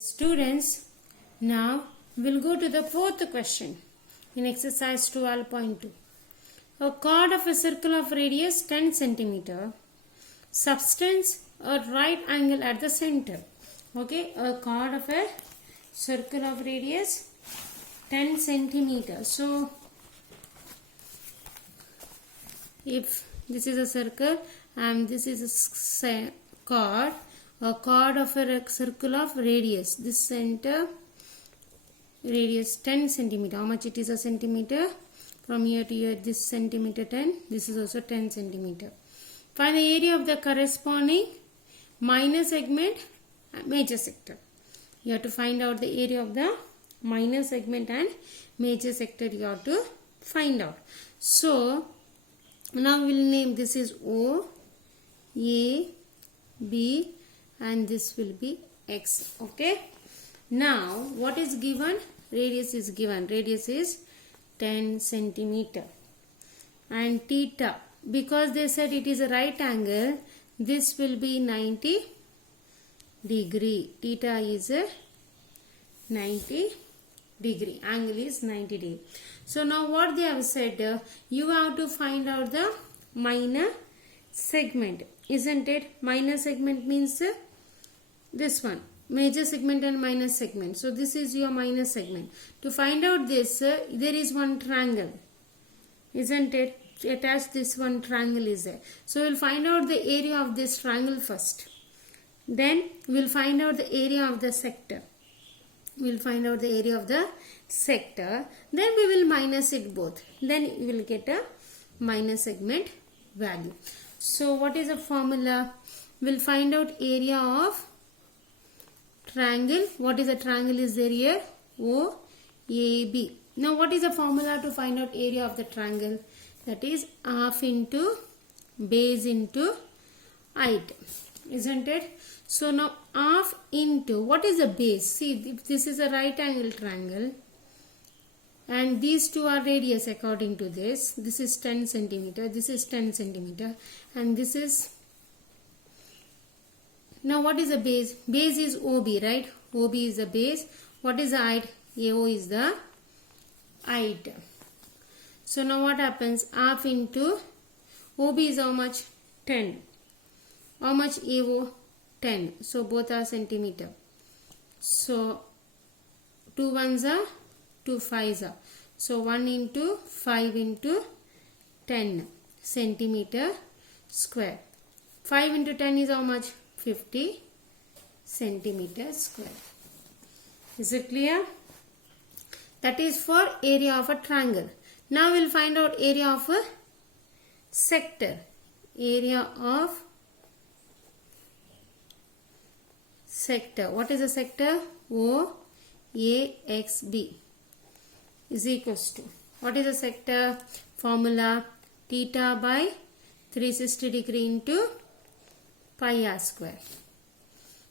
Students, now we'll go to the fourth question in exercise 12.2. A chord of a circle of radius 10 centimeter subtends a right angle at the center. Okay, a chord of a circle of radius 10 centimeter. So, if this is a circle and this is a chord of a circle of radius, this center radius 10 centimeter. How much it is a centimeter? From here to here, this centimeter 10, this is also 10 centimeter. Find the area of the corresponding minor segment and major sector. You have to find out the area of the minor segment and major sector. You have to find out. So now we'll name, this is O, A, B, and this will be X. Okay. Now what is given? Radius is given. Radius is 10 centimeter. And theta, because they said it is a right angle, this will be 90 degree. Theta is a 90 degree. Angle is 90 degree. So now what they have said, you have to find out the minor segment. Isn't it? Minor segment means this one. Major segment and minor segment. So this is your minor segment. To find out this, there is one triangle. Isn't it? Attach this one triangle is there. So we'll find out the area of this triangle first. Then we'll find out the area of the sector. We'll find out the area of the sector. Then we will minus it both. Then we will get a minor segment value. So what is the formula? We'll find out area of triangle. What is the triangle is there here? OAB. Now what is the formula to find out area of the triangle? That is half into base into height. Isn't it? So now half into, what is the base? See, if this is a right angle triangle and these two are radius according to this. This is 10 centimeter. This is 10 centimeter. And this is, now what is the base? Base is OB, right? OB is the base. What is the height? AO is the height. So now what happens? Half into OB is how much? 10. How much AO? 10. So both are centimeter. So 2 ones are 2 5s are. So 1 into 5 into 10 centimeter square. 5 into 10 is how much? 50 centimeter square. Is it clear? That is for area of a triangle. Now we'll find out area of a sector. Area of sector. What is a sector? OAXB is equals to, what is a sector? Formula theta by 360 degree into pi r square.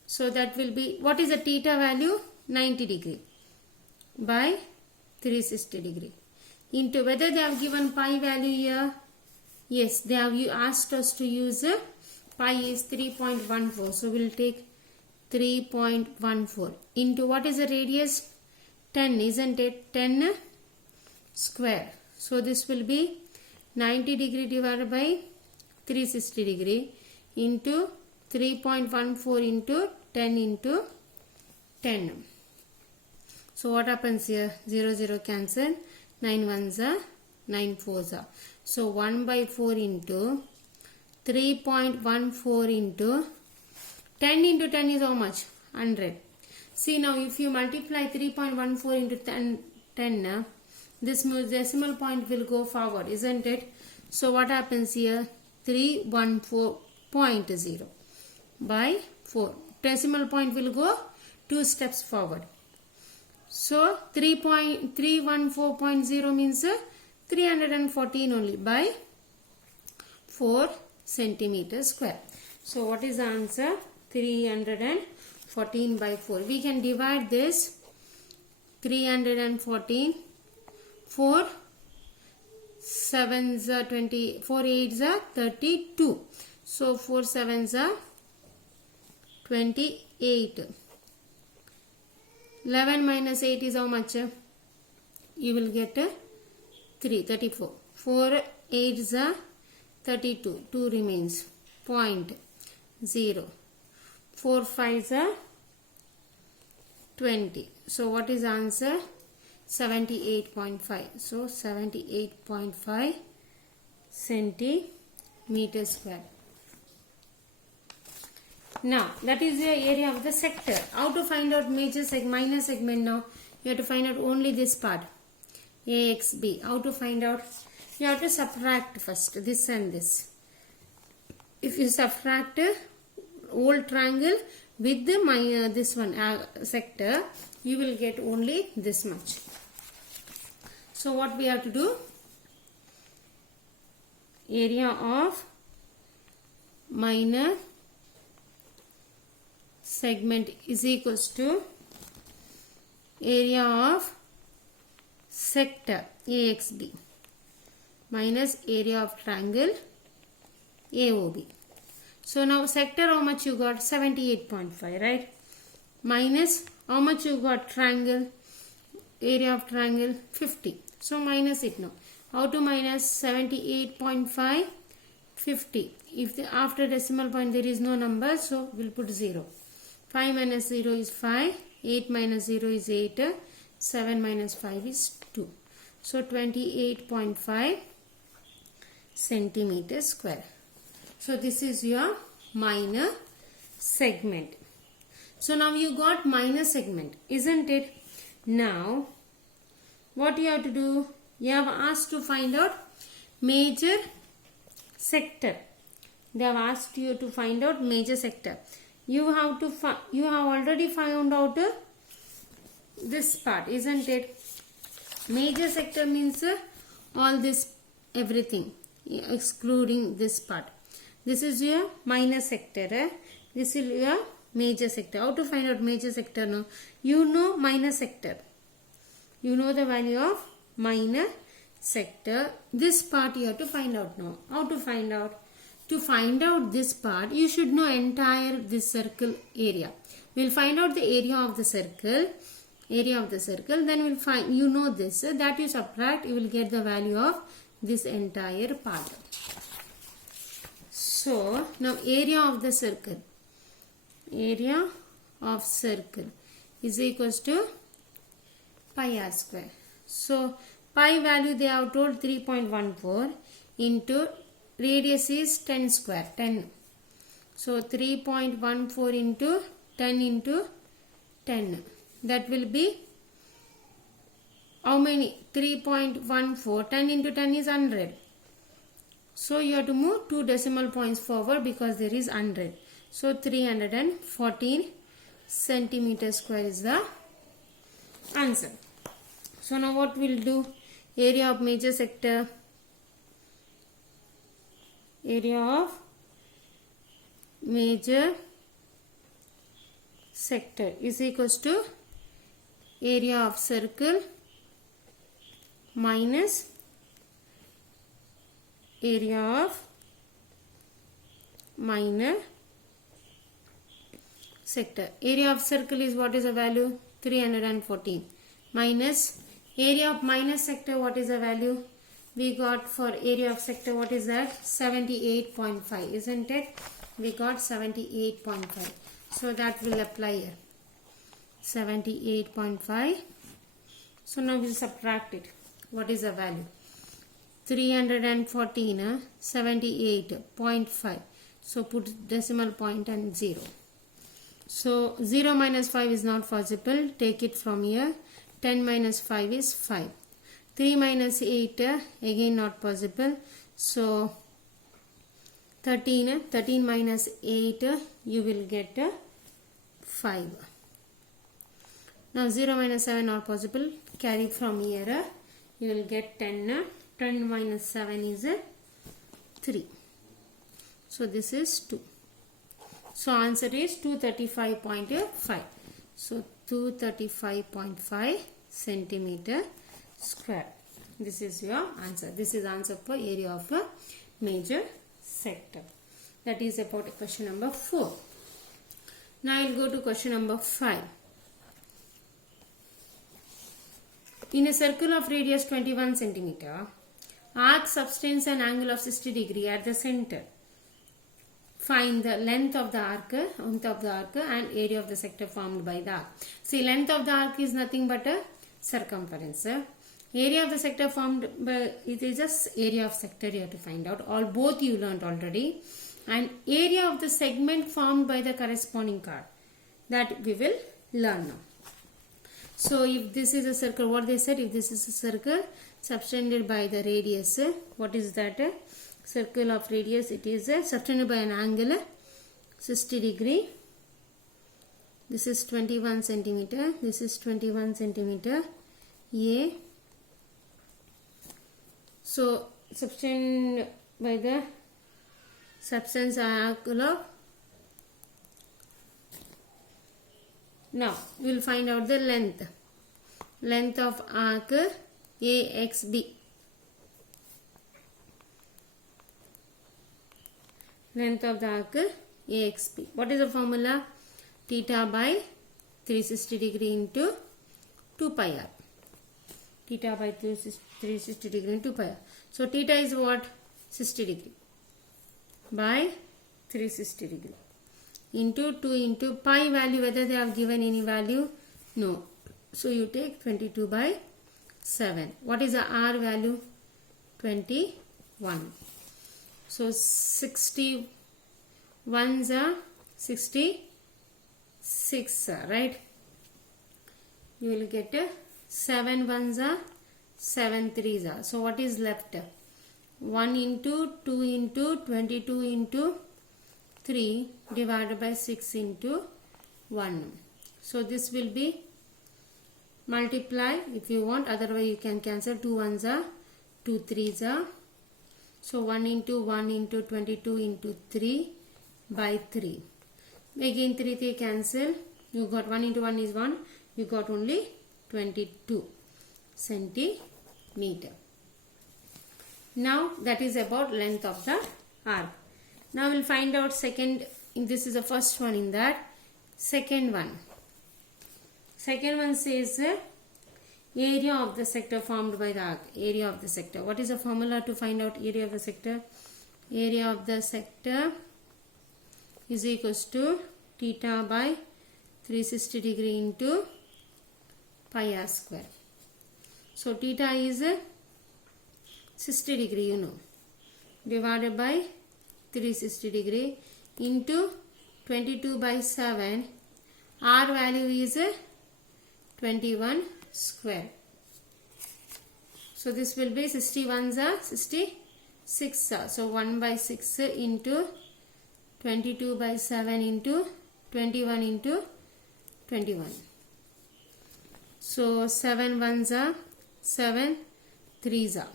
So that will be, what is the theta value? 90 degree by 360 degree into, whether they have given pi value here. Yes, they have asked us to use pi is 3.14. So we'll take 3.14 into, what is the radius? 10, isn't it? 10 square. So this will be 90 degree divided by 360 degree into 3.14 into 10 into 10. So what happens here? 0 0 cancel. 9 ones are 9 fours are. So 1 by 4 into 3.14 into 10 into 10 is how much? 100. See now, if you multiply 3.14 into 10, this decimal point will go forward, isn't it? So what happens here? 314.0 by 4. Decimal point will go 2 steps forward. So 314.0 means 314 only by 4 centimeter square. So what is the answer? 314 by 4. We can divide this 314. 4 7s are 20, 4 8s are 32. So 4 7s are 28. 11 minus 8 is how much? You will get 3, 34. 4 8s are 32. 2 remains. 0.0. 4 5s are 20. So what is answer? 78.5. So 78.5 centimeter square. Now that is the area of the sector. How to find out minor segment now? You have to find out only this part. AXB. How to find out? You have to subtract first this and this. If you subtract whole triangle with the this one sector, you will get only this much. So what we have to do? Area of minor segment is equals to area of sector AXB minus area of triangle AOB. So now sector, how much you got? 78.5, right? Minus how much you got? Triangle, area of triangle 50. So minus it now. How to minus 78.5? 50. If after decimal point there is no number, so we'll put 0. 5 minus 0 is 5. 8 minus 0 is 8. 7 minus 5 is 2. So 28.5 centimeter square. So this is your minor segment. So now you got minor segment, isn't it? Now what you have to do? You have asked to find out major sector. They have asked you to find out major sector. You have already found out this part, isn't it? Major sector means all this, everything, excluding this part. This is your minor sector. This is your major sector. How to find out major sector now? You know minor sector. You know the value of minor sector. This part you have to find out now. How to find out? To find out this part, you should know entire this circle area. We'll find out the area of the circle. Then we'll find, you know this, that you subtract, you will get the value of this entire part. So now area of the circle. Area of circle is equals to pi r square. So pi value they have told 3.14 into radius is 10 square, 10. So 3.14 into 10 into 10. That will be how many? 3.14. 10 into 10 is 100. So you have to move 2 decimal points forward because there is 100. So 314 centimeter square is the answer. So now what we'll do? Area of major sector. Area of major sector is equals to area of circle minus area of minor sector. Area of circle is what is the value? 314 minus area of minor sector. What is the value? We got for area of sector, what is that? 78.5, isn't it? We got 78.5. So that will apply here. 78.5. So now we'll subtract it. What is the value? 314, 78.5. So put decimal point and 0. So 0 minus 5 is not possible. Take it from here. 10 minus 5 is 5. 3 minus 8 again not possible. So 13 minus 8 you will get 5. Now 0 minus 7 not possible. Carry from here. You will get 10. 10 minus 7 is 3. So this is 2. So answer is 235.5. So 235.5 centimeter square. This is your answer. This is answer for area of a major sector. That is about question number 4. Now I will go to question number 5. In a circle of radius 21 centimeter, arc subtends an angle of 60 degree at the center. Find the length of the arc and area of the sector formed by the arc. See, length of the arc is nothing but a circumference. Area of the sector formed by, it is just area of sector you have to find out. All both you learnt already. And area of the segment formed by the corresponding chord, that we will learn now. So if this is a circle, what they said, if this is a circle subtended by the radius, what is that? Circle of radius, it is subtended by an angle 60 degree. This is 21 centimeter. This is 21 centimeter. A. So subtended by the substance angle of. Now we will find out the length. Length of arc AXB. Length of the arc AXB. What is the formula? Theta by 360 degree into 2 pi r. Theta by 360 degree into 2 pi r. So theta is what? 60 degree by 360 degree into 2 into pi value, whether they have given any value? No. So you take 22 by 7. What is the r value? 21. So 60 ones are 66, right? You will get 7 ones are 7 threes are. So what is left? 1 into 2 into 22 into 3 divided by 6 into 1. So this will be multiply if you want, otherwise you can cancel. 2 ones are 2 threes are. So 1 into 22 into 3 by 3. Again 3 cancel. You got 1 into 1 is 1. You got only 22 centimeter. Now that is about length of the arc. Now we'll find out second. This is the first one in that. Second one. Second one says area of the sector formed by the arc. Area of the sector. What is the formula to find out area of the sector? Area of the sector is equals to theta by 360 degree into pi r square. So theta is 60 degree, you know, divided by 360 degree into 22 by 7. R value is 21 square. So this will be 61s are 66. So 1 by 6 into 22 by 7 into 21 into 21. So 7 ones are 7 threes are.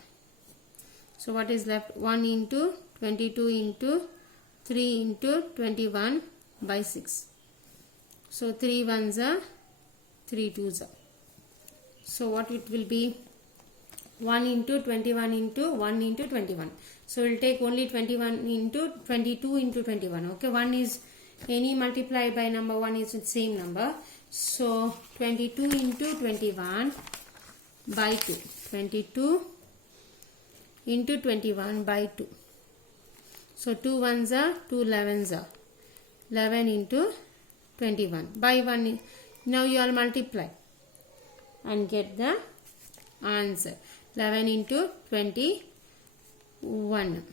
So what is left? 1 into 22 into 3 into 21 by 6. So 3 ones are 3 twos are. So what it will be? 1 into 21 into 1 into 21. So we'll take only 21 into 22 into 21. Okay, 1 is any multiplied by number, 1 is the same number. So 22 into 21 by 2. 22 into 21 by 2. So 2 ones are 2 11s are 11 into 21 by 1. Now you all multiply and get the answer. 11 into 21.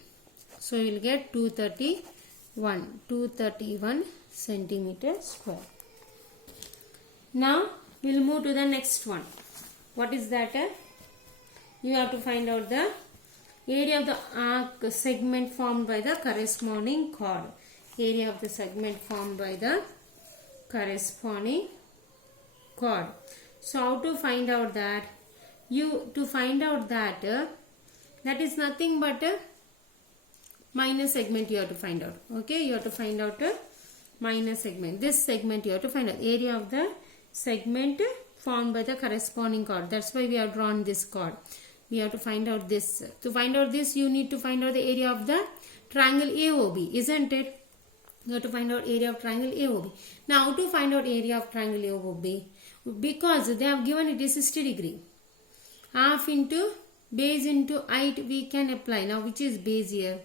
So you will get 231 centimeter square. Now we will move to the next one. What is that? You have to find out the area of the arc segment formed by the corresponding chord. Area of the segment formed by the corresponding chord. So how to find out that? That is nothing but a minor segment you have to find out. Okay, you have to find out a minor segment. This segment you have to find out. Area of the segment formed by the corresponding chord. That's why we have drawn this chord. We have to find out this. To find out this, you need to find out the area of the triangle AOB, isn't it? You have to find out area of triangle AOB. Now, how to find out area of triangle AOB? Because they have given it is 60 degree. half into base into height we can apply. Now which is base here?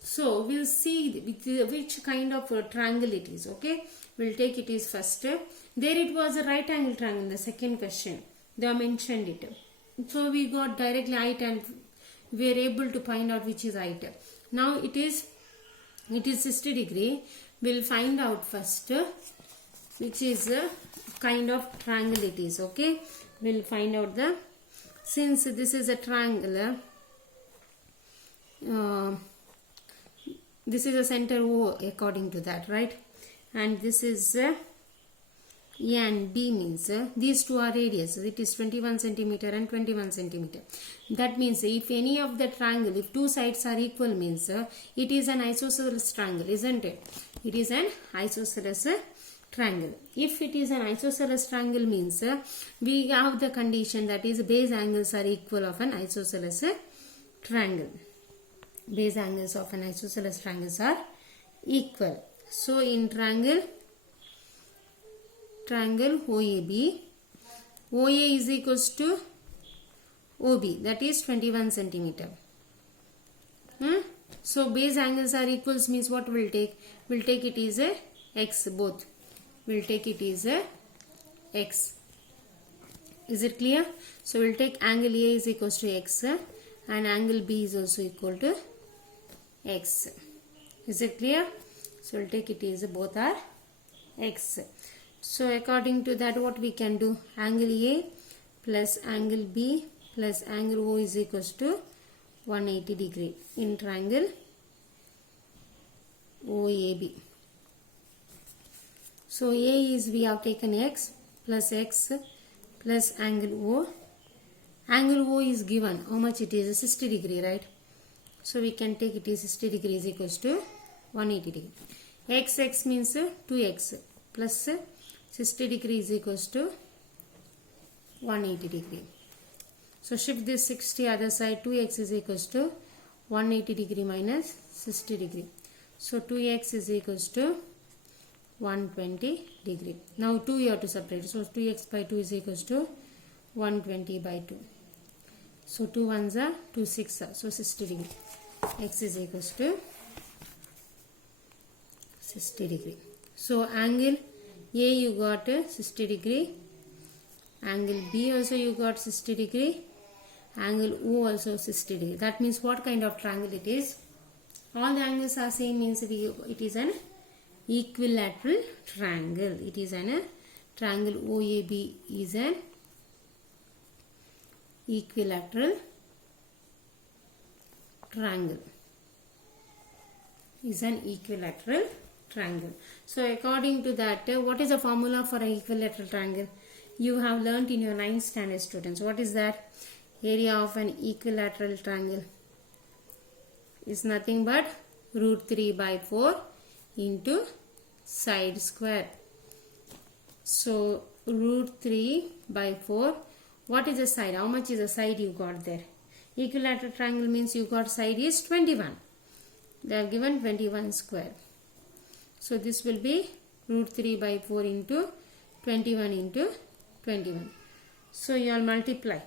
So we'll see which kind of triangle it is. Okay, we'll take it is first. There it was a right angle triangle in the second question. They have mentioned it. So we got directly height and we are able to find out which is height. Now it is 60 degree. We'll find out first which is a kind of triangle it is. Okay, we'll find out since this is a triangle, this is a center O according to that, right? And this is A and B means these two are radius. It is 21 centimeter and 21 centimeter. That means if any of the triangle, if two sides are equal means it is an isosceles triangle, isn't it? It is an isosceles triangle. If it is an isosceles triangle means we have the condition that is base angles are equal of an isosceles triangle. Base angles of an isosceles triangles are equal. So in triangle OAB, OA is equals to OB, that is 21 centimeter. So base angles are equals means what we'll take? We'll take it is a x both. We'll take it is a x. Is it clear? So we'll take angle A is equals to x and angle B is also equal to x. Is it clear? So we'll take it is both are x. So according to that what we can do? Angle A plus angle B plus angle O is equals to 180 degree in triangle OAB. So A is we have taken x plus angle O. Angle O is given. How much it is? 60 degree, right? So we can take it is 60 degree is equals to 180 degree. X means 2x plus 60 degree is equals to 180 degree. So shift this 60 other side. 2x is equals to 180 degree minus 60 degree. So 2x is equals to 120 degree. Now 2 you have to separate. So 2x by 2 is equals to 120 by 2. So 2 ones are 2 6 are. So 60 degree. X is equals to 60 degree. So angle A you got 60 degree. Angle B also you got 60 degree. Angle O also 60 degree. That means what kind of triangle it is? All the angles are same means it is an equilateral triangle. It is an triangle OAB is an equilateral triangle. Is an equilateral triangle. So according to that, what is the formula for an equilateral triangle? You have learnt in your 9th standard students. What is that? Area of an equilateral triangle is nothing but root 3 by 4 into side square. So root 3 by 4. What is the side? How much is the side you got there? Equilateral triangle means you got side is 21. They have given 21 square. So this will be root 3 by 4 into 21 into 21. So you all multiply.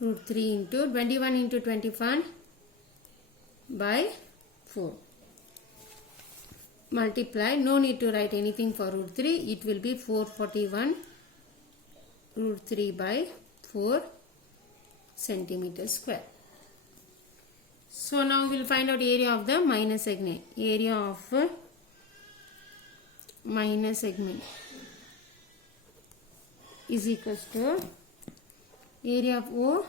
Root 3 into 21 into 21 by 4. Multiply. No need to write anything for root 3. It will be 441 root 3 by 4 centimeter square. So now we will find out area of the minor segment. Area of minor segment is equals to area of O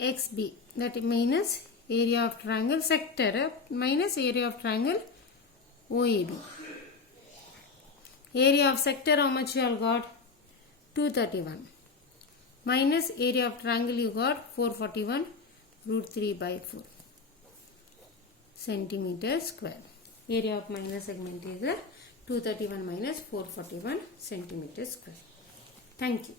XB, that minus area of triangle sector minus area of triangle OAB. Area of sector how much you all got? 231 minus area of triangle you got 441 root 3 by 4 centimeter square. Area of minor segment is 231 minus 441 centimeter square. Thank you.